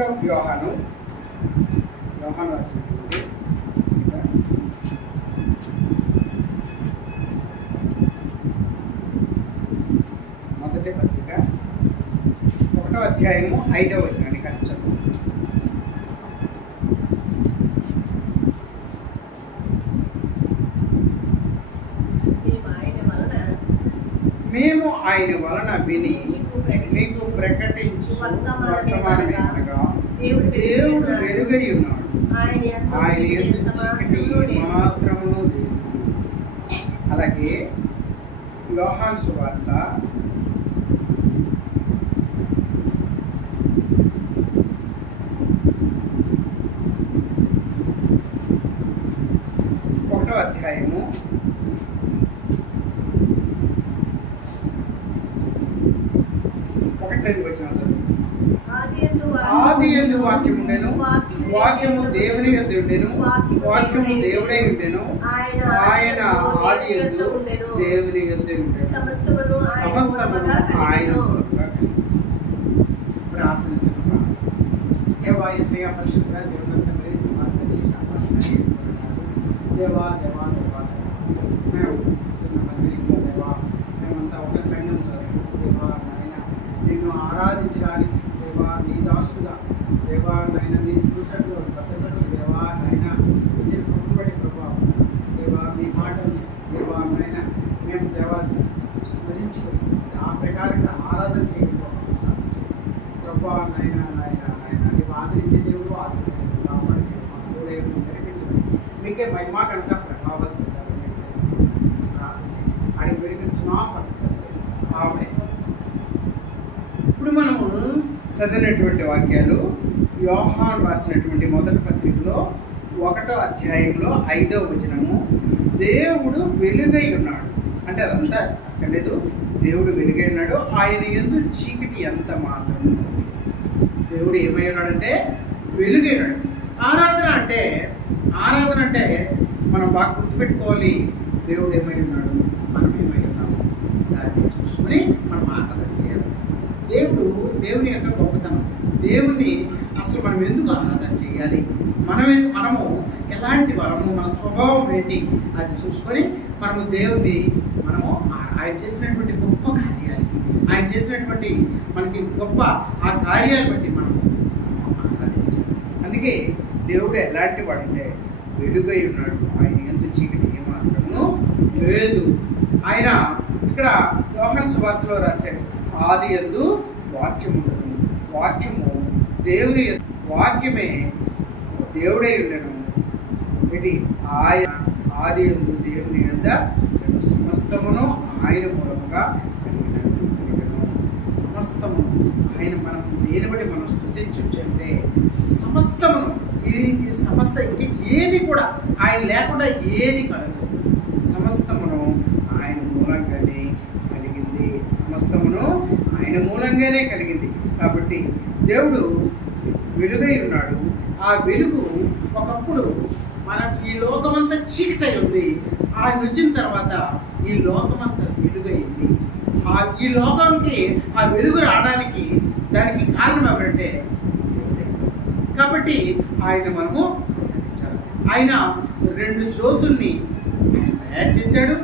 Book of యోహాను రాసినటువంటి మొదటి పత్రిక 1వ అధ్యాయము 5వ వచనాన్ని కలిసి చదువు. మేము ఆయన వలన విని మీకు ప్రకటించు వర్తమానమేమనగా దేవుడు వెలుగై ఉన్నాడు, ఆయన యందు చీకటి మాత్రమును లేదు. అలాగే యోహాను సువార్త 1వ అధ్యాయము 1వ వచనం చదువు. ఆదియందు వాక్యము ఉండెను, వాక్యము దేవుని యొద్ద ఉండెను, వాక్యము దేవుడై ఉండెను, ఆయన ఆదియందు దేవుని యొద్ద ఉండెను, సమస్తమును ఆయన మూలముగా కలిగెను. ప్రార్థించడం. దేవా యేసయ్య పరిశుద్ధ దేవుని తండ్రి, మాతని సమస్తని దేవా దేవా దేవా మేము చిన్న మందిరంలో దేవా మేమంతా ఒక సంఘంలో దేవా నాయన నిన్ను ఆరాధించడానికి దేవా నీ దాసుడుగా దేవా నాయన నీ సూచనలో భద్రపరిచి దేవా నాయన ఇచ్చిన పట్టుబడి ప్రభావం దేవా మీ మాటల్ని దేవా నాయన మేము దేవా స్మరించుకొని ఆ ప్రకారంగా ఆరాధన చేయడం ప్రభా నాయన నాయన నాయన నీవు ఆదరించే దేవుడు ఆదరించే కాపాడే దేవుడు నడిపించడం మీకే మహిమాకంతా ప్రభావం చెందాలని అడిగి వెలిగించున్నా ఆమె. ఇప్పుడు మనము చదివినటువంటి వాక్యాలు యోహాను రాసినటువంటి మొదటి పత్రికలో 1వ అధ్యాయంలో 5వ వచనము. దేవుడు వెలుగై ఉన్నాడు అంటే అదంతా అక్కర్లేదు. దేవుడు వెలుగై ఉన్నాడు, ఆయన యందు చీకటి ఎంత మాత్రం. దేవుడు ఏమై ఉన్నాడంటే వెలుగై ఉన్నాడు. ఆరాధన అంటే మనం బాగా గుర్తుపెట్టుకోవాలి. దేవుడు ఏమై ఉన్నాడు, మనం ఏమై ఉన్నాము, దాన్ని చూసుకుని మనం ఆరాధన చేయాలి. దేవుని యొక్క గొప్పతనం, దేవుణ్ణి అసలు మనం ఎందుకు ఆరాధన చేయాలి, మనము ఎలాంటి వరము, మన స్వభావం ఏంటి, అది చూసుకొని మనము దేవుణ్ణి ఆయన చేసినటువంటి గొప్ప కార్యాలు, ఆయన చేసినటువంటి మనకి గొప్ప ఆ కార్యాలు బట్టి మనం ఆరాధించాలి. అందుకే దేవుడు ఎలాంటి వాడంటే వెలుగై ఉన్నాడు, ఆయన యందు చీకటి ఏమాత్రము లేదు. ఆయన ఇక్కడ యోహాను సువార్తలో రాశాడు, ఆది యందు వాక్యము ఉండను, వాక్యము దేవుని వాక్యమే దేవుడై ఉండను. ఒకటి ఆయన ఆది యందు దేవుని యొద్ద సమస్తమును ఆయన మూలముగా కలిగినను. సమస్తము ఆయన మనం దేని బట్టి మనం స్తుతించవచ్చు అంటే సమస్తమును, ఈ సమస్త ఏది కూడా ఆయన లేకుండా ఏది కలగదు. సమస్తమును ఆయన మూలంగానే కలిగింది, సమస్తమును ఆయన మూలంగానే కలిగింది. కాబట్టి దేవుడు వెలుగై ఉన్నాడు. ఆ వెలుగు ఒకప్పుడు మనకి ఈ లోకమంతా చీకటై ఉంది, ఆయన వచ్చిన తర్వాత ఈ లోకమంతా వెలుగైంది. ఈ లోకానికి ఆ వెలుగు రావడానికి దానికి కారణం ఎవరంటే దేవుడే. కాబట్టి ఆయన మనము ఆయన 2 జ్యోతుల్ని ఆయన తయారు చేశాడు.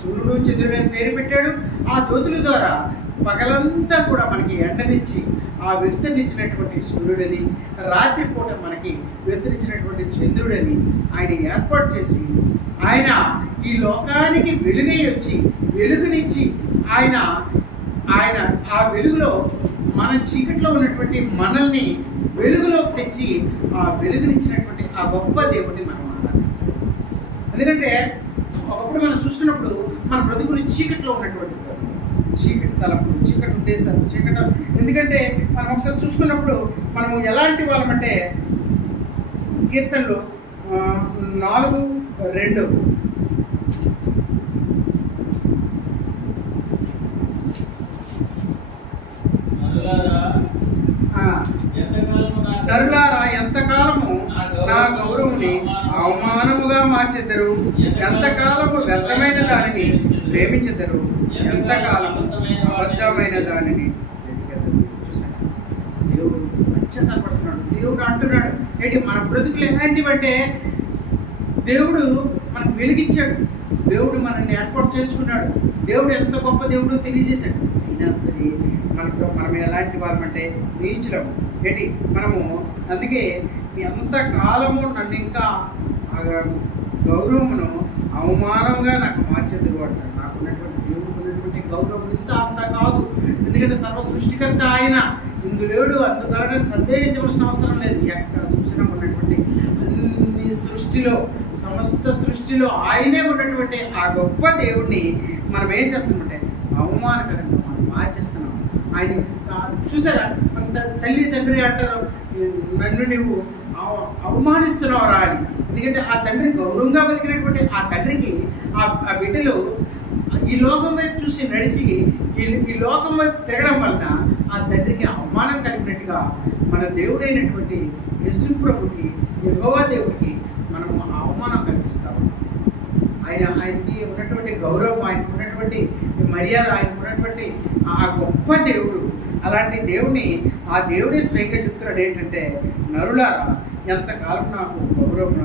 సూర్యుడు చంద్రుడు అని పేరు పెట్టాడు. ఆ జ్యోతుల ద్వారా పగలంతా కూడా మనకి ఎండనిచ్చి ఆ వెలుతురినిచ్చినటువంటి సూర్యుడని, రాత్రిపూట మనకి వెలుతురిచ్చినటువంటి చంద్రుడని ఆయన ఏర్పాటు చేసి ఆయన ఈ లోకానికి వెలుగై వచ్చి వెలుగునిచ్చి ఆయన ఆ వెలుగులో మన చీకట్లో ఉన్నటువంటి మనల్ని వెలుగులోకి తెచ్చి ఆ వెలుగునిచ్చినటువంటి ఆ గొప్ప దేవుడిని మనం ఆరాధించాలి. ఎందుకంటే ఒకప్పుడు మనం చూసుకున్నప్పుడు మన బ్రతుకులు చీకట్లో ఉన్నటువంటి చీకటి తలపులు, చీకటి ఉద్దేశాలు, చీకటి. ఎందుకంటే మనం ఒకసారి చూసుకున్నప్పుడు మనము ఎలాంటి వాళ్ళమంటే కీర్తనలు 4:2 నరులారా ఎంతకాలము నా గౌరవుని అవమానముగా మార్చెదరు, ఎంతకాలము వ్యర్థమైన దానిని ప్రేమించెదరు, ఎంతకాలము అబద్ధమైన దానిని వెతికెదరు. చూసారా, దేవుడు పశ్చాత్తాపడుతున్నాడు. దేవుడు అంటున్నాడు. ఏంటి మన బ్రతుకులు ఎలాంటివంటే దేవుడు మనకు వెలిగించాడు, దేవుడు మనల్ని ఏర్పాటు చేసుకున్నాడు, దేవుడు ఎంత గొప్ప దేవుడు తెలియజేశాడు. అయినా సరే మనం ఎలాంటి వాళ్ళమంటే నీచులం. ఏంటి మనము అందుకే ఎంత కాలము నన్ను ఇంకా గౌరవమును అవమానంగా నాకు మార్చేది అంటాడు. నాకు ఉన్నటువంటి దేవుడికి ఉన్నటువంటి గౌరవం ఇంత అంత కాదు. ఎందుకంటే సర్వ సృష్టికర్త ఆయన, ఇందులేడు అందుకలని సందేహించవలసిన అవసరం లేదు. ఎక్కడ చూసినా ఉన్నటువంటి అన్ని సృష్టిలో, సమస్త సృష్టిలో ఆయనే ఉన్నటువంటి ఆ గొప్ప దేవుడిని మనం ఏం చేస్తామంటే అవమానకరంగా మనం మార్చేస్తున్నాం. ఆయన చూసారా, తల్లి తండ్రి అంటారు నన్ను నువ్వు అవమానిస్తున్నావు రా అని. ఎందుకంటే ఆ తండ్రి గౌరవంగా బతికినటువంటి ఆ తండ్రికి ఆ బిడ్డలు ఈ లోకం వైపు చూసి నడిచి ఈ లోకం వైపు తిరగడం వలన ఆ తండ్రికి అవమానం కలిగినట్టుగా మన దేవుడైనటువంటి యేసు ప్రభుకి, యెహోవా దేవుడికి మనము అవమానం కల్పిస్తాము. ఆయనకి ఉన్నటువంటి గౌరవం, ఆయనకు ఉన్నటువంటి మర్యాద, ఆయనకు ఉన్నటువంటి ఆ గొప్ప దేవుడు. అలాంటి దేవుని ఆ దేవుడే స్వయంగా చెప్తున్నాడు ఏంటంటే, నరులారా ఎంతకాలం నాకు గౌరవం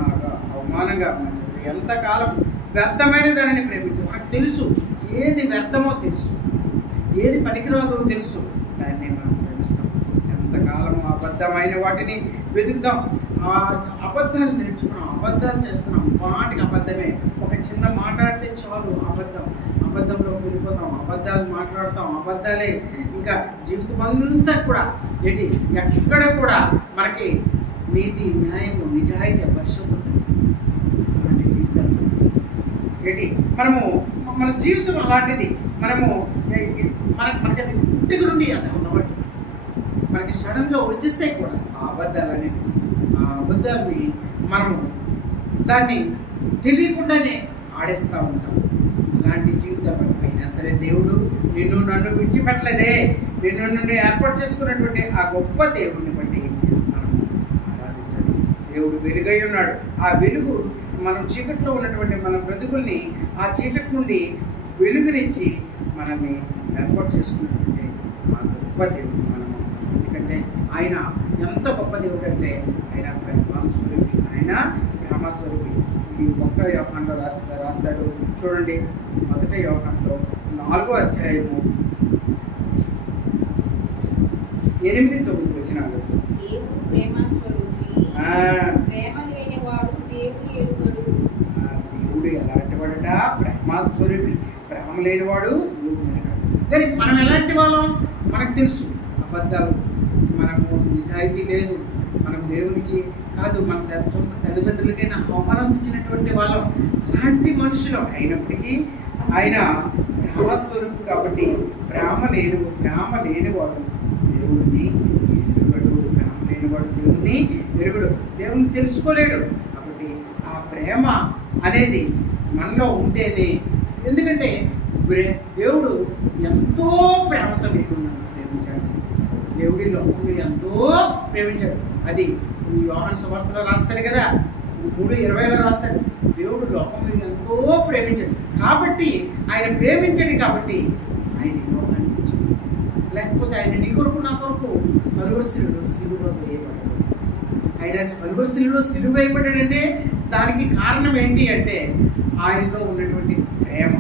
అవమానంగా మార్చారు, ఎంతకాలం వ్యర్థమైన దానిని ప్రేమించారు. మనకు తెలుసు ఏది వ్యర్థమో తెలుసు, ఏది పనికిరాదో తెలుసు, దాన్ని మనం ప్రేమిస్తాం. ఎంతకాలం అబద్ధమైన వాటిని వెతుకుతాం, అబద్ధాలు నేర్చుకున్నాం, అబద్ధాలు చేస్తున్నాం, వాటికి అబద్ధమే. ఒక చిన్న మాట్లాడితే చాలు అబద్ధంలోకి వెళ్ళిపోతాం, అబద్ధాలు మాట్లాడతాం, అబద్ధాలే ఇంకా జీవితం అంతా కూడా. ఏంటి ఎక్కడ కూడా మనకి నీతి, న్యాయము, నిజాయితీ, పరిశుభ్రత అలాంటి జీవితం ఏంటి మన జీవితం అలాంటిది. మనకి అది పుట్టుక నుండి అది ఉన్నవాటి మనకి సడన్గా వచ్చేస్తాయి కూడా ఆ అబద్ధాలని. ఆ అబద్ధాన్ని మనము దాన్ని తెలియకుండానే ఆడేస్తూ ఉంటాం. అలాంటి జీవితం అయినా సరే దేవుడు నిన్ను నన్ను విడిచిపెట్టలేదే, నిన్ను ఏర్పాటు చేసుకున్నటువంటి ఆ గొప్ప దేవుడిని బట్టి మనం ఆరాధించాలి. దేవుడు వెలుగై ఉన్నాడు. ఆ వెలుగు మనం చీకట్లో ఉన్నటువంటి మన బ్రతుకుల్ని ఆ చీకటి నుండి వెలుగునిచ్చి మనల్ని ఏర్పాటు చేసుకున్నటువంటి ఆ గొప్ప దేవుడు మనము. ఎందుకంటే ఆయన ఎంత గొప్ప దేవుడు అంటే ఆయన ప్రేమస్వరూపి. ఆయన ప్రేమస్వరూపి. ఈ 1 యోహానులో రాస్తాడు చూడండి. 1 యోహానులో 4వ అధ్యాయము 8-9 వచనాలు. దేవుడు ఎలాంటి వాడట? ప్రేమస్వరూపి. ప్రేమ లేనివాడు దేవుడు ఎరగడు. కానీ మనం ఎలాంటి వాళ్ళం మనకు తెలుసు. అబద్ధాలు, మనము నిజాయితీ లేదు, మనం దేవునికి కాదు మన సొంత తల్లిదండ్రులకైనా అవమానం ఇచ్చినటువంటి వాళ్ళం. అలాంటి మనుషులు అయినప్పటికీ ఆయన ప్రేమస్వరూపు కాబట్టి ప్రేమ లేనివాడు దేవుడిని ఎరుగడు. ప్రేమ లేనివాడు దేవుడిని ఎరుగడు, దేవుని తెలుసుకోలేడు. కాబట్టి ఆ ప్రేమ అనేది మనలో ఉంటేనే. ఎందుకంటే దేవుడు ఎంతో ప్రేమతో నన్ను ప్రేమించాడు. దేవుడి లోకంలో ఎంతో ప్రేమించాడు. అది యోహాను సువార్తలో రాస్తాడు కదా, 3:20లో రాస్తాడు. దేవుడు లోకంలో ఎంతో ప్రేమించాడు కాబట్టి ఆయన ప్రేమించాడు కాబట్టి ఆయన లోకాన్ని ఇచ్చాడు. లేకపోతే ఆయన నీ కొరకు నా కొరకు కలువరిశిలువలో సిలువ వేయబడ్డాడు. ఆయన కలువరిశిలువలో సిలువ వేయబడ్డాడంటే దానికి కారణం ఏంటి అంటే ఆయనలో ఉన్నటువంటి ప్రేమ.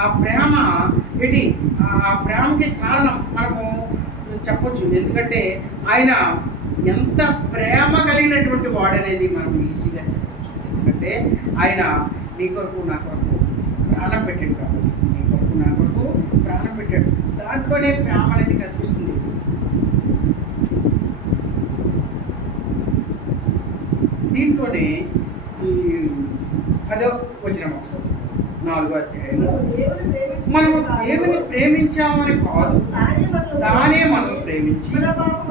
ఆ ప్రేమ ఏంటి? ఆ ప్రేమకి కారణం మనము చెప్పొచ్చు. ఎందుకంటే ఆయన ఎంత ప్రేమ కలిగినటువంటి వాడనేది మనం ఈజీగా చెప్పచ్చు. ఎందుకంటే ఆయన నీ కొరకు నా కొరకు ప్రాణం పెట్టాడు కాబట్టి, నీ కొరకు నా కొరకు ప్రాణం పెట్టాడు. దాంట్లోనే ప్రేమ అనేది కనిపిస్తుంది. దీంట్లోనే ఈ 10వ వచనం ఒకసారి 4వ అధ్యాయంలో మనము దేవుని ప్రేమించామని కాదు, తానే మనం ప్రేమించి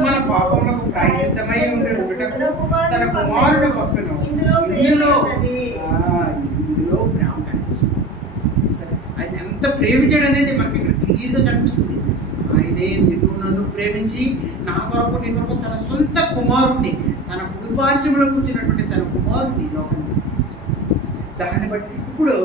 మన పాపములకు ప్రాయశ్చిత్తమై ఉండటకు తన కుమారుడు పంపెను. ఇందులో ప్రేమ కనిపిస్తుంది. ఆయన ఎంత ప్రేమించాడు అనేది మనకి ఇక్కడ క్లియర్గా కనిపిస్తుంది. ఆయనే నిన్ను నన్ను ప్రేమించి నా కొరకు నీ కొరకు తన సొంత కుమారుడిని, తన కుడిపార్శ్వంలో కూర్చున్నటువంటి తన కుమారుడిని లోకానికి. దాన్ని బట్టి ఇప్పుడు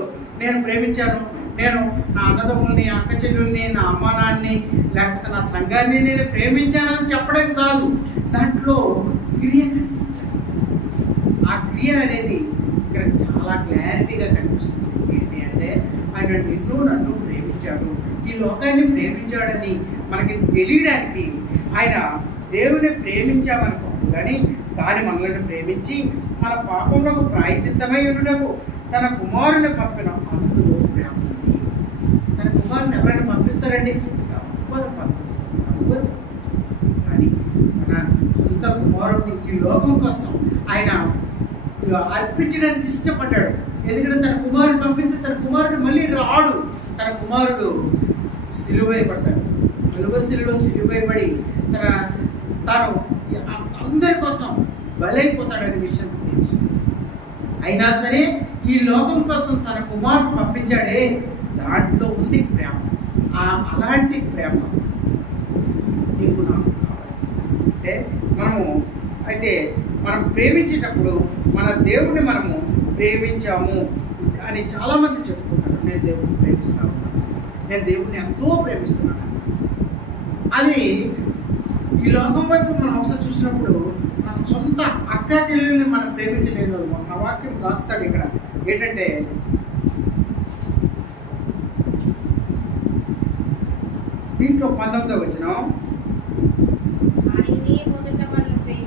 నేను ప్రేమించాను, నేను నా అన్నదమ్ముల్ని, అక్క చెల్లెల్ని, నా అమ్మ నాన్నని, లేకపోతే నా సంఘాన్ని నేను ప్రేమించానని చెప్పడం కాదు, దాంట్లో క్రియ కనిపించాలి. ఆ క్రియ అనేది ఇక్కడ చాలా క్లారిటీగా కనిపిస్తుంది. ఏంటి అంటే ఆయన నన్ను ప్రేమించాడు, ఈ లోకాన్ని ప్రేమించాడని మనకి తెలియడానికి ఆయన దేవుని ప్రేమించామనుకోదు, కానీ దాని మనల్ని ప్రేమించి మన పాపంలో ఒక ప్రాయచిత్తమై ఉండటకు తన కుమారుని పంపిన అందులో ప్రేమ ఉంది. తన కుమారుని ఎవరైనా పంపిస్తారండి? ఎవ్వరు పంపించారు. కానీ తన సొంత కుమారుడిని ఈ లోకం కోసం ఆయన అర్పించడానికి ఇష్టపడ్డాడు. ఎందుకంటే తన కుమారుడు పంపిస్తే తన కుమారుడు మళ్ళీ రాడు. తన కుమారుడు సిలువైపడతాడు. సిలువ సిలువైపడి తాను అందరి కోసం బలైపోతాడనే విషయం తెలుసు. అయినా సరే ఈ లోకం కోసం తన కుమారుడు పంపించాడే, దాంట్లో ఉంది ప్రేమ. అలాంటి ప్రేమ నీకు నాకు కావాలి. అంటే మనం ప్రేమించేటప్పుడు మన దేవుణ్ణి మనము ప్రేమించాము అని చాలామంది చెప్పుకుంటారు. నేను దేవుణ్ణి ప్రేమిస్తాను, నేను దేవుణ్ణి ఎంతో ప్రేమిస్తున్నాను. అది ఈ లోకం వైపు మనం ఒకసారి చూసినప్పుడు మన సొంత అక్క చెల్లెల్ని మనం ప్రేమించలేని ఆ వాక్యం రాస్తాడు ఇక్కడ. ఏంటంటే దీంట్లో 19వ వచనం,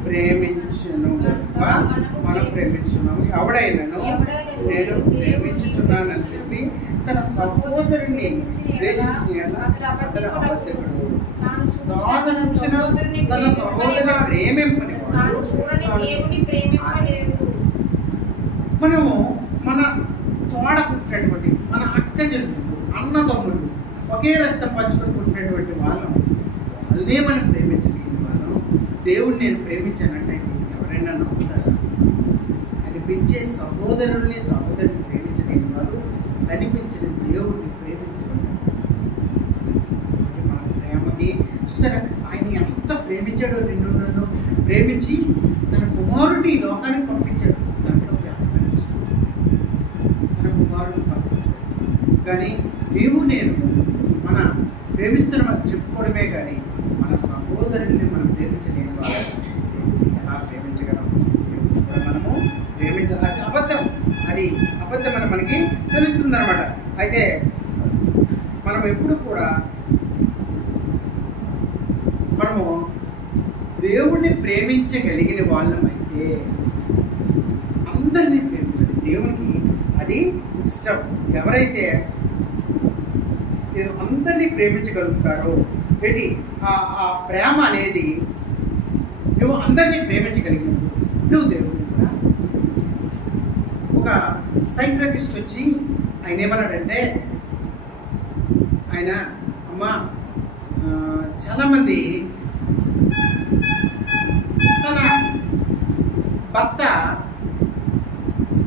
ప్రేమించును మనం ప్రేమించున్నాము, ఎవడైనాను నేను ప్రేమించుచున్నానని చెప్పి తన సహోదరుని ద్వేషించిన అతడు అబద్ధకుడు. తాను చూసిన తన సహోదరుని ప్రేమింపని మనము మన తోడ పుట్టినటువంటి మన అక్క చెల్లెలు, అన్నదమ్ములు, ఒకే రక్తం పంచుకొని పుట్టినటువంటి వాళ్ళనే మనం ప్రేమించలేని వాళ్ళం దేవుడిని నేను ప్రేమించానంటే ఎవరైనా నమ్ముతారా? అనిపించే సహోదరుని ప్రేమించలేని వారు అనిపించిన దేవుడిని ప్రేమించలేరు. మన ప్రేమకి చూసారా, ఆయన ఎంత ప్రేమించాడో, నన్ను ప్రేమించి తన కుమారుడిని లోకానికి పంపించాడు. దాంట్లో ప్రేమ కనిపిస్తుంది. తన కుమారుడిని పంపించాడు. కానీ నేను మన ప్రేమిస్తున్న చెప్పుకోవడమే కానీ మన సహోదరుని మనం ప్రేమించలేని వాళ్ళు ఎలా ప్రేమించగలం? మనము ప్రేమించాలి. అది అబద్ధం అని మనకి తెలుస్తుంది అనమాట. అయితే మనం ఎప్పుడు కూడా మనము దేవుణ్ణి ప్రేమించగలిగిన వాళ్ళమైతే అందరినీ ప్రేమించాలి. దేవునికి అది ఇష్టం. ఎవరైతే అందరినీ ప్రేమించగలుగుతారో ఏంటి ఆ ప్రేమ అనేది, నువ్వు అందరినీ ప్రేమించగలిగినప్పుడు నువ్వు దేవుడిని కూడా. ఒక సైకాట్రిస్ట్ వచ్చి ఆయన ఏమన్నాడంటే, ఆయన చాలామంది తన భర్త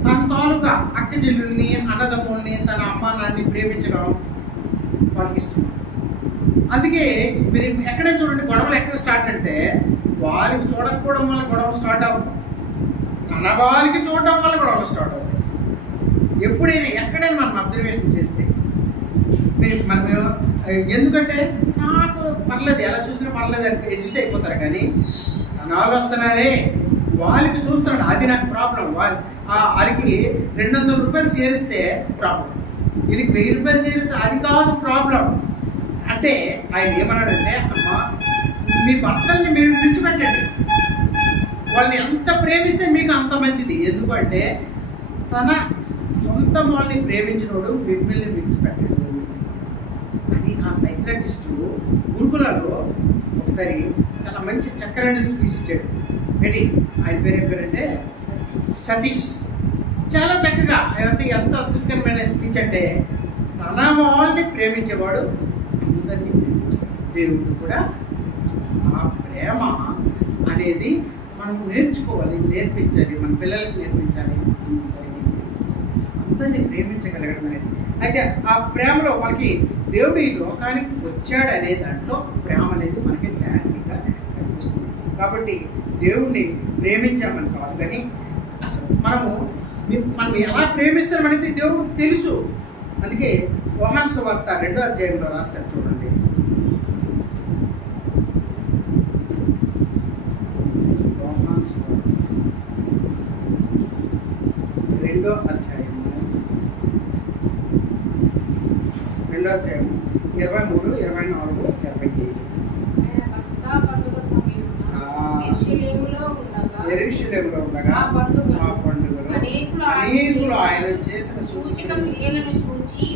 తన తాలూకా అక్క చెల్లుల్ని, అన్నదమ్ముల్ని, తన అమ్మ నాన్ని ప్రేమించడం వాళ్ళకి ఇష్టం. అందుకే మీరు ఎక్కడే చూడండి, గొడవలు ఎక్కడ స్టార్ట్ అంటే వాళ్ళకి చూడకపోవడం వల్ల గొడవలు స్టార్ట్ అవ్వవు, తన వాళ్ళకి చూడడం వల్ల గొడవలు స్టార్ట్ అవుతాయి. ఎప్పుడైనా ఎక్కడైనా మనం అబ్జర్వేషన్ చేస్తే మనం ఎందుకంటే నాకు పర్లేదు, ఎలా చూసినా పర్లేదు అంటే ఎడ్జిస్ట్ అయిపోతారు. కానీ తనాలు వస్తున్నారే వాళ్ళకి చూస్తున్నాడు, అది నాకు ప్రాబ్లం. వాళ్ళకి 200 రూపాయలు చేరిస్తే ప్రాబ్లం, వీళ్ళకి 1000 రూపాయలు చేరిస్తే అది కాదు ప్రాబ్లం. అంటే ఆయన ఏమన్నాడంటే, అమ్మా మీ భర్తల్ని మీరు విడిచిపెట్టండి, వాళ్ళని ఎంత ప్రేమిస్తే మీకు అంత మంచిది. ఎందుకంటే తన సొంత వాళ్ళని ప్రేమించినోడు మిమ్మల్ని విడిచిపెట్టాడు అని ఆ సైకాట్రిస్టు గురుకులలో ఒకసారి చాలా మంచి చక్కని స్పీచ్ ఇచ్చాడు. ఏంటి ఆయన పేరేంటే సతీష్. చాలా చక్కగా ఎంత అద్భుతకరమైన స్పీచ్ అంటే, తన వాళ్ళని ప్రేమించేవాడు అందరినీ ప్రేమించేవాడు, దేవుడు కూడా. ఆ ప్రేమ అనేది మనం నేర్చుకోవాలి, నేర్పించాలి, మన పిల్లలకి నేర్పించాలి, అందరినీ ప్రేమించగలగడం అనేది. అయితే ఆ ప్రేమలో మనకి దేవుడు ఈ లోకానికి వచ్చాడు అనే దాంట్లో ప్రేమ అనేది మనకి క్లారిటీగా కనిపిస్తుంది. కాబట్టి దేవుణ్ణి ప్రేమించామని కాదు, కానీ అసలు మనం ఎలా ప్రేమిస్తామనేది దేవుడికి తెలుసు. అందుకే యోహాను సువార్త 2వ అధ్యాయంలో రాస్తాడు చూడండి. యోహాను సువార్త 2వ అధ్యాయం 23, 24, 25. యెరూషలేములో ఉండగా ఆ పండుగలో అనేకులు ఆయన చేసిన సూచక క్రియలను చూచి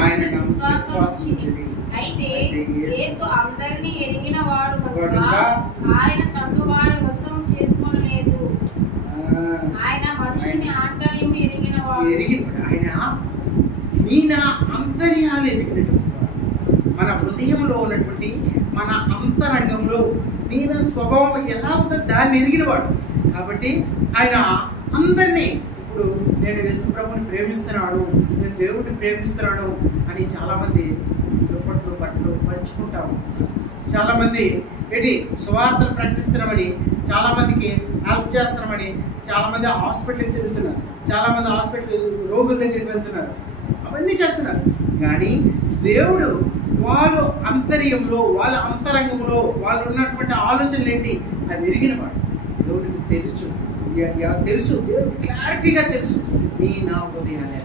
ఆయన విశ్వాసం ఉంచిరి. అయితే యేసు అందరినీ ఎరిగినవాడు కనుక ఆయన తన్నువారి వశం చేసుకొనలేదు. ఆయన మనిషిని ఆంతర్యం ఎరిగినవాడు. ఆయన ఈయన అంతర్యాలు ఎదిగినటువంటి మన హృదయంలో ఉన్నటువంటి మన అంతరంగంలో నేను స్వభావం ఎలా ఉందో దాన్ని ఎరిగినవాడు. కాబట్టి ఆయన అందరినీ ఇప్పుడు నేను యేసుప్రభుని ప్రేమిస్తున్నాడు, నేను దేవుడిని ప్రేమిస్తున్నాడు అని చాలామంది దుప్పట్లు బట్టలు పంచుకుంటాము. చాలామంది సువార్తలు ప్రకటిస్తున్నామని, చాలామందికి హెల్ప్ చేస్తున్నామని, చాలామంది హాస్పిటల్కి తిరుగుతున్నారు, చాలామంది హాస్పిటల్ రోగుల దగ్గరికి వెళ్తున్నారు, అవన్నీ చేస్తున్నారు. కానీ దేవుడు వాళ్ళ అంతర్యంలో, వాళ్ళ అంతరంగంలో వాళ్ళు ఉన్నటువంటి ఆలోచనలు ఏంటి అవి ఎరిగినవాడు. దేవుడికి తెలుసు, దేవుడికి క్లారిటీగా తెలుసు. నీ నా హృదయాన్ని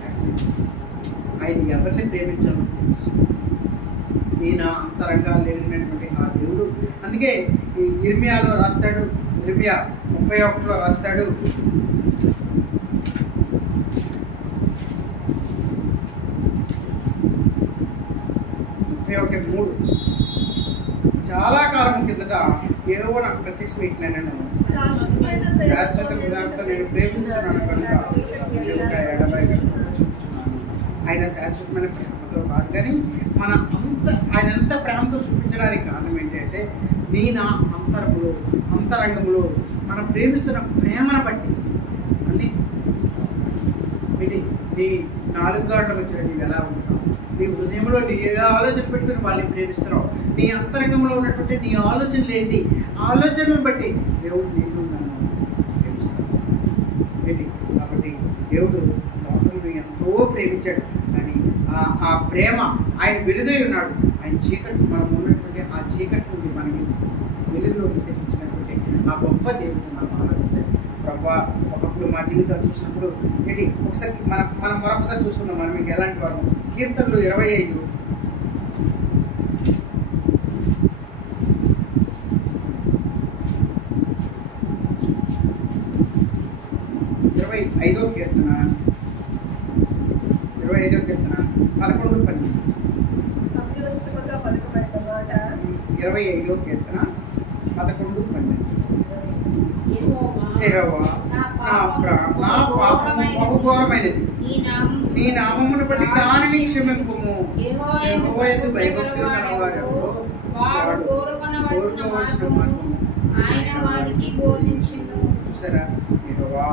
ఆయన ఎవరిని ప్రేమించాలో తెలుసు. నీ నా అంతరంగాలు ఎరిగినటువంటి ఆ దేవుడు. అందుకే ఇర్మియాలో రాస్తాడు, ఇర్మియా 31లో రాస్తాడు, ఒక 3 చాలా కాలం కిందట ఏవో నాకు ప్రత్యక్ష వీటినైనా శాశ్వత నేను ప్రేమిస్తున్నాను కనుక ఆయన శాశ్వతమైన ప్రేమతో కాదు, కానీ ఆయన ఎంత ప్రేమతో చూపించడానికి కారణం ఏంటంటే నీ నా అంతరంగంలో మనం ప్రేమిస్తున్న ప్రేమను బట్టి మళ్ళీ నీ 4 గాడ్లకు వచ్చిన నీవు ఎలా ఉంటావు, నీ హృదయంలో నీ ఏ ఆలోచన పెట్టుకుని వాళ్ళని ప్రేమిస్తున్నావు, నీ అంతరంగంలో ఉన్నటువంటి నీ ఆలోచనలు ఏంటి, ఆలోచనలు బట్టి దేవుడు నిన్ను నన్ను ప్రేమిస్తాడు. కాబట్టి దేవుడు లోకంలో ఎంతో ప్రేమించాడు. కానీ ఆ ప్రేమ ఆయన వెలుగై ఉన్నాడు. ఆయన చీకటి మనం ఉన్నటువంటి ఆ చీకటి నుండి మనకి వెలుగులోకి తెప్పించినటువంటి ఆ గొప్ప దేవుడిని మనం ఆరాధించాలి. ప్రభా ఒకప్పుడు మా జీవితాలు చూసినప్పుడు ఒకసారి మనం మరొకసారి చూసుకుందాం. మనం మీకు ఎలాంటి వాడు. కీర్తనలు 25 25వ కీర్తన 11 12. 25వ కీర్తన 11 12. యెహోవా నా పాపము బహుఘోరమైనది, నీ నామమును బట్టి దానిని క్షమింపుము. యెహోవా యందు భయభక్తులు గలవారు వాడు కోరుకొనవలసిన మార్గము ఆయన వారికి బోధించును. చూసారా, యెహోవా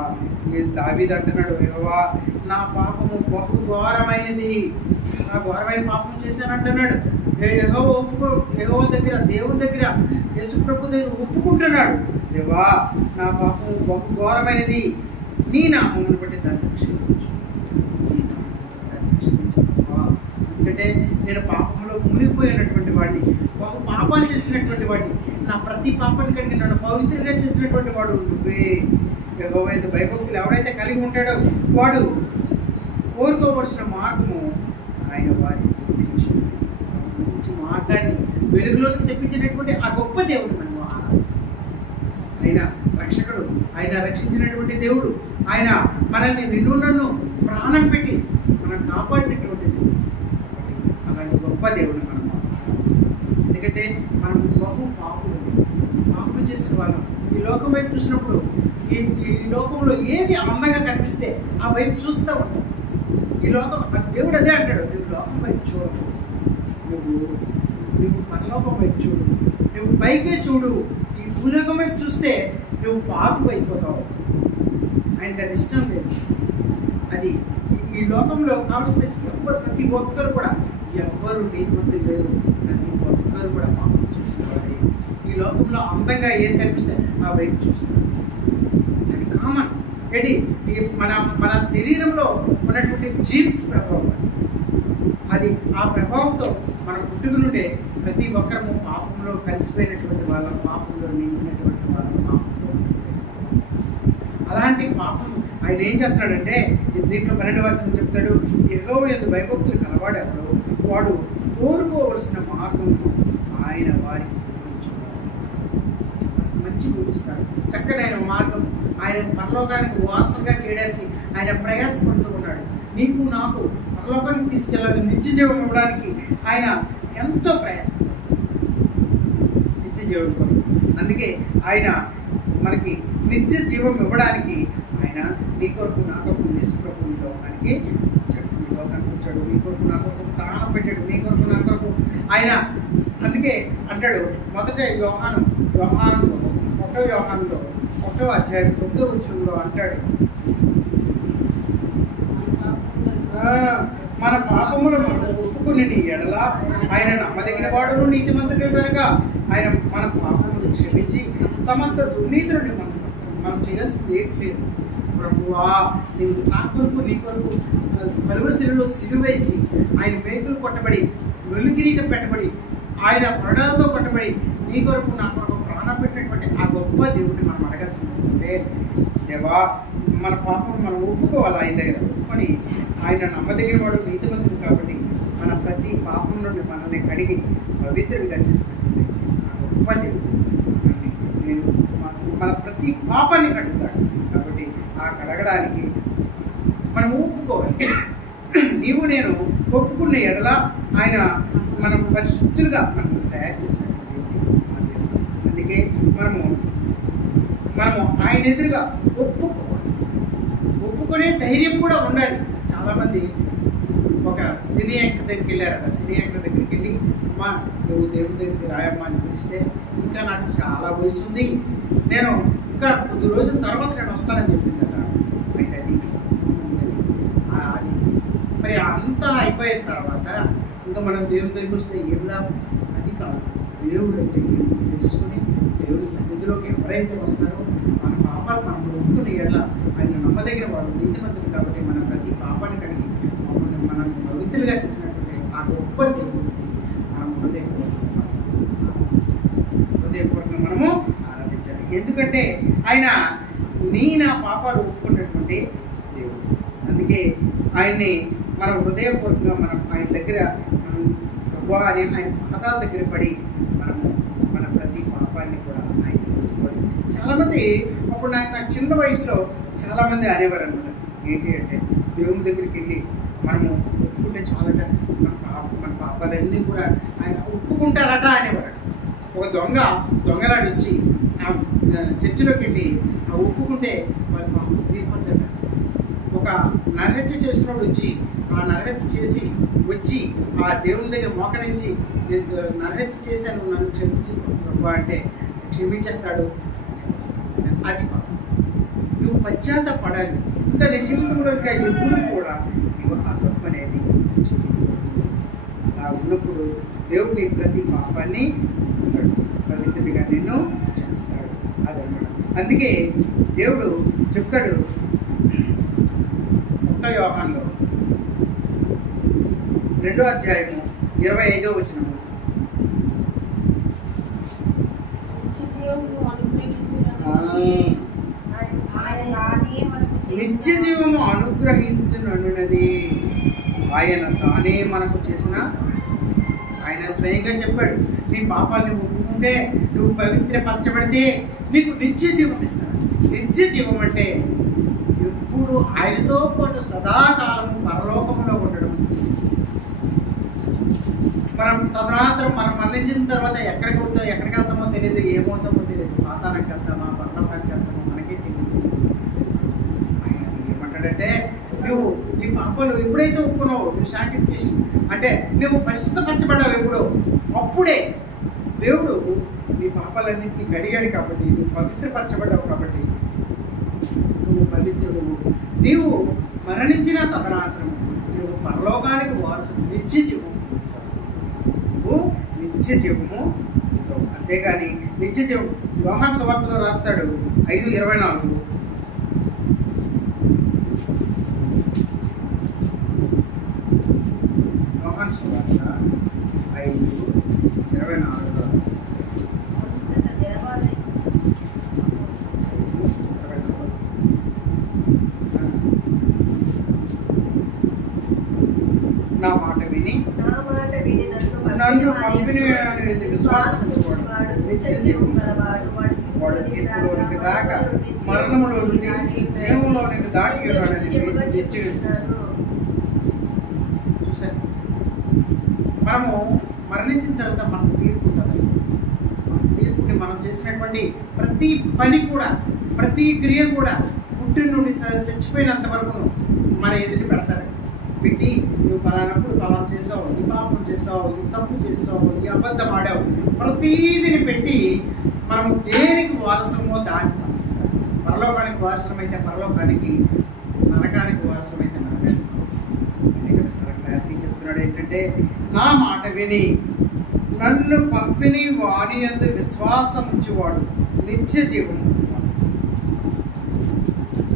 దావీదు అంటున్నాడు, యెహోవా నా పాపము బహు ఘోరమైనది, చాలా ఘోరమైన పాపం చేశాను అంటున్నాడు. యెహోవా దగ్గర, దేవుని దగ్గర, యేసుప్రభు దగ్గర ఒప్పుకుంటున్నాడు, దేవా నా పాపము బహు ఘోరమైనది, నీ నామమును బట్టి దాన్ని క్షమించు. ఎందుకంటే నేను పాపంలో మునిగిపోయినటువంటి వాడిని, బహు పాపాలు చేసినటువంటి వాడిని, నా ప్రతి పాపాన్ని కడిగి నన్ను పవిత్రంగా చేసినటువంటి వాడు నువ్వే. యెహోవా యందు భయభక్తులు ఎవడైతే కలిగి ఉంటాడో వాడు కోరుకోవలసిన మార్గము ఆయన వారికి మంచి మార్గాన్ని వెలుగులోకి తెప్పించినటువంటి ఆ గొప్ప దేవుడు మనం ఆరాధిస్తాం. ఆయన రక్షకుడు, ఆయన రక్షించినటువంటి దేవుడు, ఆయన మనల్ని నిన్ను నన్ను ప్రాణం పెట్టి మనం కాపాడినటువంటి దేవుడు. అలాంటి గొప్ప దేవుడు మనం ఆరాధిస్తాం. ఎందుకంటే మనం బహు పాపం చేసిన వాళ్ళం. ఈ లోకం వైపు చూసినప్పుడు ఈ లోకంలో ఏది అందంగా కనిపిస్తే ఆ వైపు చూస్తూ ఉంటాం. ఈ లోకం దేవుడు అదే అంటాడు, నువ్వు లోకం వైపు చూడవు, నువ్వు పరలోకం వైపు చూడు, నువ్వు పైకే చూడు. ఈ భూలోకం వైపు చూస్తే నువ్వు పాపం అయిపోతావు. ఆయనకి అది ఇష్టం లేదు. అది ఈ లోకంలో కావలసిన ప్రతి ఒక్కరు కూడా ఎవ్వరు నీతిమంతులు లేరు, ప్రతి ఒక్కరు కూడా పాపం చేసిన వారే. ఈ లోకంలో అందంగా ఏం కనిపిస్తే ఆ వైపు చూస్తున్నారు. అది కామన్. మన శరీరంలో ఉన్నటువంటి జీన్స్ ప్రభావం. అది ఆ ప్రభావంతో మన పుట్టుక నుండే ప్రతి ఒక్కరము పాపంలో కలిసిపోయినటువంటి వాళ్ళం, పాపంలో నిండినటువంటి వాళ్ళం, పాపంలో. అలాంటి పాపం ఆయన ఏం చేస్తాడంటే దీంట్లో 12వ వచనం చెప్తాడు, యెహోవా యందు భయభక్తులు కలవాడెవడో వాడు కోరుకోవలసిన మార్గము ఆయన వారికి మంచి బోధిస్తాడు. చక్కనైన మార్గం ఆయన పరలోకానికి వారసుగా చేయడానికి ఆయన ప్రయాసపడుతూ ఉన్నాడు. నీకు నాకు పరలోకానికి తీసుకెళ్ళాలని, నిత్య జీవం ఇవ్వడానికి ఆయన ఎంతో ప్రయాసం, నిత్య జీవం కొరకు. అందుకే ఆయన మనకి నిత్య జీవం ఇవ్వడానికి ఆయన నీ కొరకు నా కొరకు యేసు ప్రభు ఈ లోకానికి వచ్చాడు, నీ కొరకు నా కొరకు ప్రాణం పెట్టాడు, నీ కొరకు నా కొరకు ఆయన. అందుకే అంటాడు యోహానులో 1వ యోహానులో 1వ అధ్యాయం 9వ వచనంలో అంటాడు, మన పాపములు మనం ఒప్పుకుని ఎడల ఆయన నమ్మదగిన వాడును నీతిమంతుడు కనుక ఆయన మన పాపములు క్షమించి సమస్త దుర్నీతి నుండి మనం చేయాల్సింది ఏం లేదు. ప్రభువా నీవు నా కొరకు నీ కొరకు కలువరిశిలలో సిలువేసి ఆయన మేకులు కొట్టబడి వెలుగిరీటం పెట్టబడి ఆయన కొరడాలతో కొట్టబడి నీ కొరకు నా కొరకు ప్రాణం పెట్టినటువంటి ఆ గొప్ప దేవుడిని మనం అడగాల్సింది ఏంటంటే, దేవా మన పాపం మనం ఒప్పుకోవాలి, ఆయన దగ్గర ఒప్పుకొని ఆయన నమ్మదగిన వాడు నీతిమంతుడు కాబట్టి మన ప్రతి పాపం నుండి మనల్ని కడిగి పవిత్రుడిగా చేసినటువంటి ఆ గొప్ప దేవుడు నేను మన ప్రతి పాపాన్ని కడుగుతాడు. కాబట్టి ఆ కడగడానికి మనం ఒప్పుకోవాలి. నీవు నేను ఒప్పుకున్న ఎడల ఆయన మనం పరిశుద్ధులుగా మనం తయారు చేసినటువంటి. అందుకే మనము ఆయన ఎదురుగా ఒప్పుకునే ధైర్యం కూడా ఉండాలి. చాలామంది ఒక సినీ యాక్టర్ దగ్గరికి వెళ్ళారట. సినీ యాక్టర్ దగ్గరికి వెళ్ళి, అమ్మా నువ్వు దేవుడి దగ్గరికి రాయమ్మా అని పిలిస్తే, ఇంకా నాకు చాలా వయసు ఉంది, నేను ఇంకా కొద్ది రోజుల తర్వాత నేను వస్తానని చెప్పిందట. అయితే అది మరి అంతా అయిపోయిన తర్వాత ఇంకా మనం దేవుడి దగ్గరికి వస్తే ఏం లాభం? అది కాదు. దేవుడు అంటే ఏమో తెలుసుకుని దేవుడి సన్నిధిలోకి ఎవరైతే వస్తారో మన పాపాలు మనం ఒప్పుకుని ఎడల ఆయన నమ్మదగిన వాడు నీతిమంతుడు కాబట్టి మన ప్రతి పాపాన్ని కడిగి మనం పవిత్రులుగా చేసినటువంటి ఆ గొప్ప దేవుడిని మనం హృదయపూర్వకంగా మనము ఆరాధించాలి. ఎందుకంటే ఆయన నా పాపాలు ఒప్పుకున్నటువంటి దేవుడు. అందుకే ఆయన్ని మనం హృదయపూర్వకంగా మనం ఆయన దగ్గర మనం అని ఆయన పాదాల దగ్గర పడి మనము మన ప్రతి పాపాన్ని కూడా ఆయన ఒప్పుకోవాలి. చాలామంది అప్పుడు నాకు చిన్న వయసులో చాలామంది అనేవారు అనమాట, ఏంటి అంటే దేవుని దగ్గరికి వెళ్ళి మనము ఒప్పుకుంటే చాలట, మన పాపాలన్నీ కూడా ఆయన ఒప్పుకుంటారట అనేవారు. ఒక దొంగలాడు వచ్చి ఆ చర్చిలోకి వెళ్ళి ఆ ఒప్పుకుంటే వాళ్ళ పాపం తీర్పొందట. ఒక నరహత్య చేసినోడు వచ్చి ఆ నరహత్య చేసి వచ్చి ఆ దేవుని దగ్గర మోకరించి, నరహత్య చేశాను నన్ను క్షమించి ప్రభు అంటే క్షమించేస్తాడు. అది కాదు, నువ్వు పశ్చాత్తపడాలి. ఇంకా నీ జీవితంలో ఇంకా ఎప్పుడూ కూడా నువ్వు ఆ తప్పు అనేది అలా ఉన్నప్పుడు దేవుని ప్రతి పాపాన్ని పవిత్రుడిగా నిన్ను చేస్తాడు. అదన్నమాట. అందుకే దేవుడు చెప్తాడు 1వ యోహానులో 2వ అధ్యాయము 25వ వచనము, నిత్య జీవము అనుగ్రహించునన్నది ఆయన తానే మనకు చేసిన. ఆయన స్వయంగా చెప్పాడు, నీ పాపాన్ని ఒప్పుకుంటే నువ్వు పవిత్రపరచబడితే నీకు నిత్య జీవం ఇస్తాడు. నిత్య జీవం అంటే ఎప్పుడు ఆయనతో పాటు సదాకాలము పరలోకములో ఉండడం. మనం తదనంతరం మనం మరణించిన తర్వాత ఎక్కడికి వెళ్తామో తెలియదు, ఏమవుతామో తెలియదు. పాతాళానికి వెళ్తామా, పరలోకానికి వెళ్తామో మనకే తెలియదు. ఆయన ఏమంటాడంటే, నువ్వు నీ పాపాలు ఎప్పుడైతే ఒప్పుకున్నావో, నువ్వు శాంటిఫికేషన్ అంటే నువ్వు పరిశుద్ధపరచబడ్డావు ఎప్పుడో, అప్పుడే దేవుడు నీ పాపాలన్నింటినీ కడిగాడు. కాబట్టి నువ్వు పవిత్రపరచబడ్డావు. కాబట్టి నువ్వు పవిత్రుడు. నీవు మరణించిన తదనంతరం నువ్వు పరలోకానికి వారసు, నిత్య జీవము. నువ్వు నిత్య జీవము. అంతేగాని నిత్య జీవం యోహాను సువార్తలో రాస్తాడు 5:24, యోహాను విశ్వాసం ఉంచువాడు నిత్య జీవం గలవాడు. వాడు తీర్పులోనికి రాక మరణములో నుండి జీవంలోనికి దాటి ఉన్నాడని చూసారు. మనము మరణించిన తర్వాత మనకు తీర్పు ఉంటుంది. తీర్పుని మనం చేసినటువంటి ప్రతి పని కూడా, ప్రతి క్రియ కూడా పుట్టిన నుండి చచ్చిపోయినంత వరకు మన ఎదుటి పెడతారు. పెట్టి నువ్వు పలానప్పుడు పలానా చేసావు, ఈ పాపం చేసావు, ఈ తప్పు చేసావు, ఈ అబద్ధం ఆడావు, ప్రతీదిని పెట్టి మనము దేనికి వారసమో దాన్ని పంపిస్తాం. పరలోకానికి వారసమైతే పరలోకానికి, నరకానికి వారసమైతే నరకానికి పంపిస్తాం. ఇక్కడ చాలా క్లారిటీ చెప్తున్నాడు ఏంటంటే, నా మాట విని నన్ను పంపిణీ వాని యందు విశ్వాసం ఉంచేవాడు నిత్య జీవం.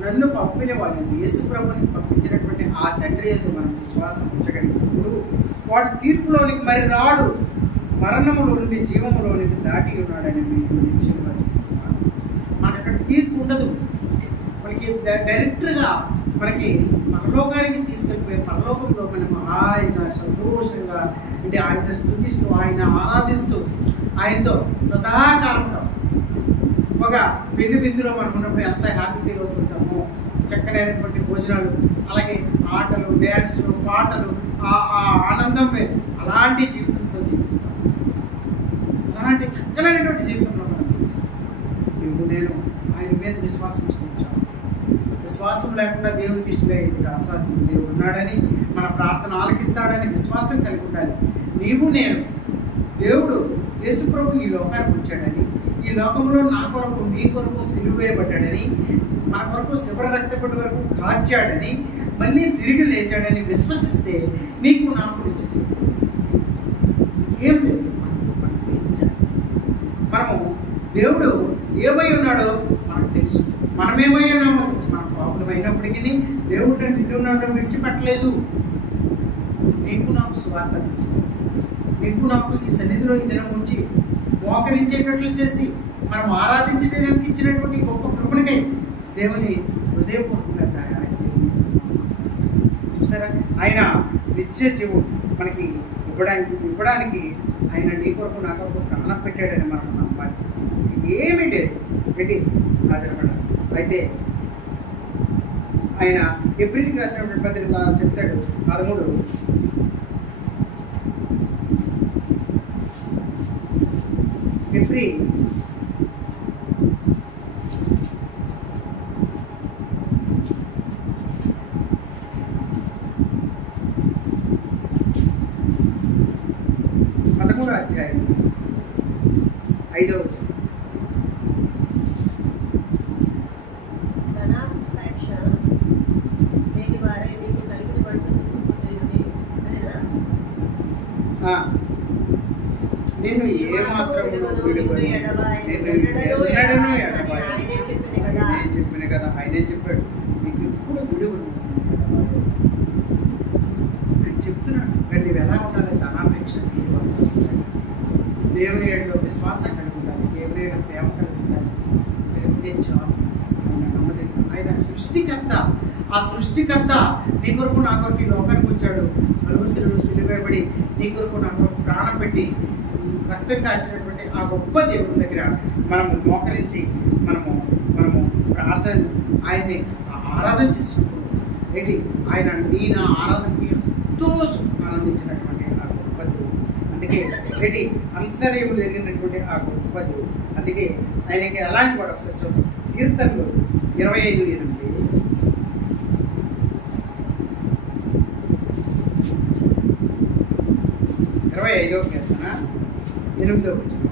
నన్ను పంపిన వాడు, యేసు ప్రభుని పంపించినటువంటి ఆ తండ్రి యందు మనం విశ్వాసం ఉంచగలిగినప్పుడు వాడు తీర్పులోనికి మరి రాడు, మరణములో నుండి జీవములోనికి దాటి ఉన్నాడని మీకు నిశ్చయంగా చెప్తున్నాను. మనకు అక్కడ తీర్పు ఉండదు. మనకి డైరెక్ట్గా మనకి పరలోకానికి తీసుకెళ్ళిపోయి పరలోకంలో మనం ఆయన సంతోషంగా అంటే ఆయన స్తుతిస్తూ, ఆయన ఆరాధిస్తూ, ఆయనతో సదాకాలం ఒక పెళ్లి విందులో మనం ఉన్నప్పుడు ఎంత హ్యాపీ ఫీల్ అవుతుంటామో, చక్కనైనటువంటి భోజనాలు, అలాగే ఆటలు, డ్యాన్సులు, పాటలు, ఆ ఆనందం వేరు. అలాంటి జీవితంతో జీవిస్తాం. అలాంటి చక్కనైనటువంటి జీవితంలో మనం జీవిస్తాం. నేను ఆయన మీద విశ్వాసం ఉంచాను. విశ్వాసం లేకుండా దేవునికి ఇష్టమైనటువంటి అసాధ్యం. దేవుడు ఉన్నాడని, మన ప్రార్థన ఆలకిస్తాడని విశ్వాసం కలిగి ఉండాలి. నీవు నేను, దేవుడు యేసు ప్రభు ఈ లోకానికి వచ్చాడని, ఈ లోకంలో నా కొరకు నీ కొరకు సిలువ వేయబడ్డాడని, మన కొరకు శివర రక్తపడి వరకు కాచాడని, మళ్ళీ తిరిగి లేచాడని విశ్వసిస్తే నీకు నాకు నిత్య జీవం. ఏం లేదు, మనము దేవుడు ఏమై ఉన్నాడో మనకు తెలుసు, మనమేమై ఉన్నామో తెలుసు. మనం పాపులమైనప్పటికీ దేవుడు నిన్ను నన్ను విడిచిపెట్టలేదు. నీకు నాకు సువార్త, నీకు నాకు ఈ సన్నిధిలో ఈ దినం ఉంచి మోకరించేటట్లు చేసి మనం ఆరాధించడానికి ఇచ్చినటువంటి గొప్ప కృపణకై దేవుని హృదయపూర్వకంగా చూసారా. ఆయన నిత్య జీవం మనకి ఇవ్వడానికి ఆయన నీ కొరకు నా కొరకు ప్రాణం పెట్టాడని మనం నమ్మాలి. ఏమీ లేదు పెట్టి అదనమాట. అయితే ఆయన ఎబ్రిల్కి రాసినటువంటి పత్రిక చెప్తాడు 13 ఎబ్రిల్ 13వ అధ్యాయం 5వ వచనం. నేను ఏమాత్రము విడువను, నేను ఎన్నడను ఎడబాయను. ఆయనే చెప్పిన కదా, ఆయనే చెప్పాడు నీకు ఎప్పుడు విడువను ఆయన చెప్తున్నాడు. కానీ నువ్వు ఎలా ఉండాలి? ధనాపేక్ష దేవుని ఏడులో విశ్వాసం కలిగి ఉండాలి, దేవుని ఏడు ప్రేమ కలిగి ఉండాలి. కలిగితే చాలు. ఆయన నమ్మది. ఆయన సృష్టికర్త. ఆ సృష్టికర్త నీ కొరకు నా కొరకు ఈ లోకానికి వచ్చాడు. కలువరిలో సిలువేయబడి నీ కొరకు నా కొరకు ప్రాణం పెట్టి రక్తం కాల్చినటువంటి ఆ గొప్ప దేవుని దగ్గర మనము మోకరించి మనము ప్రార్థన ఆయన్ని ఆరాధన చేసినప్పుడు ఏంటి, ఆయన నా ఆరాధనకి ఎంతో ఆనందించినటువంటి ఆ గొప్ప దేవుడు. అందుకే ఏంటి అంతర్యము జరిగినటువంటి ఆ గొప్ప దేవుడు. అందుకే ఆయనకి ఎలాంటి వాడు ఒకసారి చూద్దాం. కీర్తనలు 25:8 25వ కీర్తన 8వ వచనం.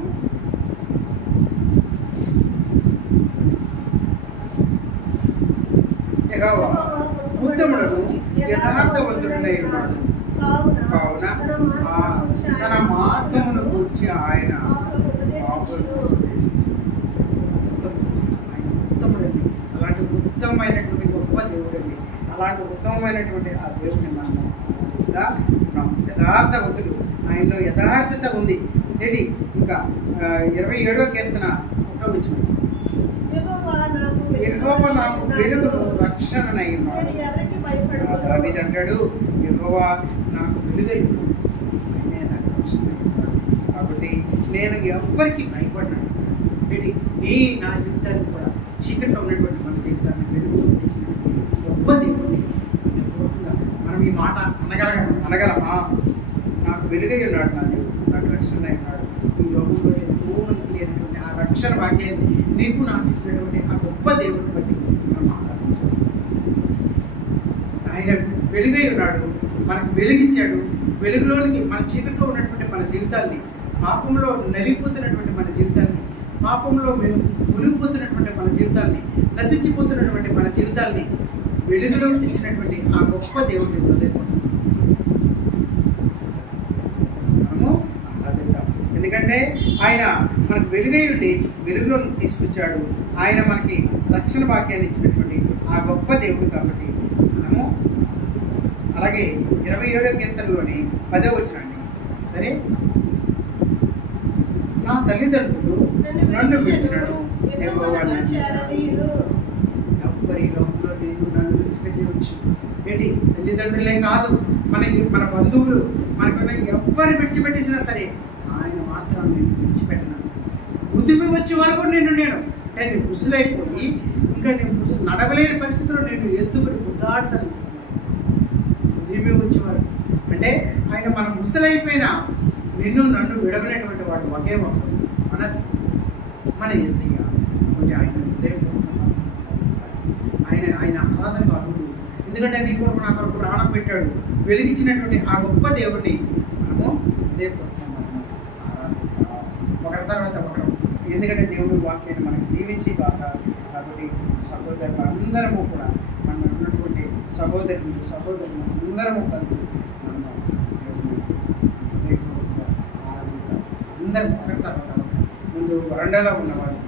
యెహోవా ఉత్తముడను యథార్థవంతుడనై ఉన్నాడు, కావున తన మార్గమును గూర్చి ఆయన పాపులకు ఉపదేశించాడు. ఆయన ఉత్తముడండి. అలాంటి ఉత్తమమైనటువంటి గొప్ప దేవుడండి. అలాంటి ఉత్తమమైనటువంటి ఆ దేవుడిని మనం ఆరాధిస్తా ఉన్నాం. యథార్థవంతుడు, ఆయనలో యథార్థత ఉంది. ఏంటి ఇంకా 27వ కీర్తన 1వ వచనం. యెహోవా నాకు వెలుగును రక్షణనై ఉన్నాడు. దావీదు అంటాడు, యెహోవా నాకు వెలుగై ఉన్నాడు, ఆయనే నాకు రక్షణ. కాబట్టి నేను ఎవ్వరికి భయపడ్డాను. ఏంటి నీ నా జీవితాన్ని కూడా చీకట్లో ఉన్నటువంటి మన జీవితాన్ని వెలుగు తెచ్చినటువంటి గొప్ప దేవుడిని మనం ఈ మాట అనగలమా? నాకు వెలుగై ఉన్నాడు నా దేవుడు, నాకు రక్షణ ఉన్నాడు. ఈ లోకంలో ఎంతో మందికి లేనటువంటి ఆ రక్షణ భాగ్యాన్ని నీకు నాకు ఇచ్చినటువంటి ఆ గొప్ప దేవుడిని బట్టి మనం ఆరాధించాలి. ఆయన వెలుగై ఉన్నాడు, మనకు వెలుగిచ్చాడు. వెలుగులోనికి మన చీకట్లో ఉన్నటువంటి మన జీవితాన్ని, పాపంలో నలిగిపోతున్నటువంటి మన జీవితాన్ని, పాపంలో మునిగిపోతున్నటువంటి మన జీవితాన్ని, నశించిపోతున్నటువంటి మన జీవితాన్ని వెలుగులోకి తెచ్చినటువంటి ఆ గొప్ప దేవుడిని మనము ఆరాధిద్దాం. ఎందుకంటే ఆయన మనకు వెలుగై ఉండి వెలుగులోకి తీసుకొచ్చాడు. ఆయన మనకి రక్షణ భాగ్యాన్ని ఇచ్చినటువంటి ఆ గొప్ప దేవుడు కాబట్టి మనము. అలాగే 27వ కీర్తనలోని 10వ వచనాన్ని, సరే, నా తల్లిదండ్రులు నన్ను విడిచినను ఎవ్వరి లోకంలో నేను నన్ను విడిచిపెట్టి వచ్చు. ఏంటి తల్లిదండ్రులే కాదు, మన బంధువులు మనకు ఎవ్వరు విడిచిపెట్టేసినా సరే ఆయన మాత్రం నేను విడిచిపెట్టను. ఉదిమి వచ్చే వరకు నేను అంటే ముసులైపోయి ఇంకా నేను నడవలేని పరిస్థితిలో నేను ఎత్తుకుని ముద్దాడుతాను. ఉదిమి వచ్చే వరకు అంటే ఆయన మన ముసలైపోయినా నన్ను విడవలేటువంటి వాడు ఒకే ఒకడు మన యేసయ్య. కాబట్టి ఆయన ఆయన ఆరాధనకు అర్హుడు. ఎందుకంటే నీ కొరకు నా కొరకు ప్రాణం పెట్టాడు. వెలిగించినటువంటి ఆ గొప్ప దేవుడిని మనము ఆరాధిద్దాం ఒకరి తర్వాత ఒకరు. ఎందుకంటే దేవుడి వాక్యాన్ని మనకి దీవించి కాక. కాబట్టి సహోదరులు అందరము కూడా మనం ఉన్నటువంటి సహోదరులు అందరము కలిసి మనము దేవుడిని ఆరాధిద్దాం. అందరం ఒకరి తర్వాత ముందు వరండాలో ఉన్నవాళ్ళు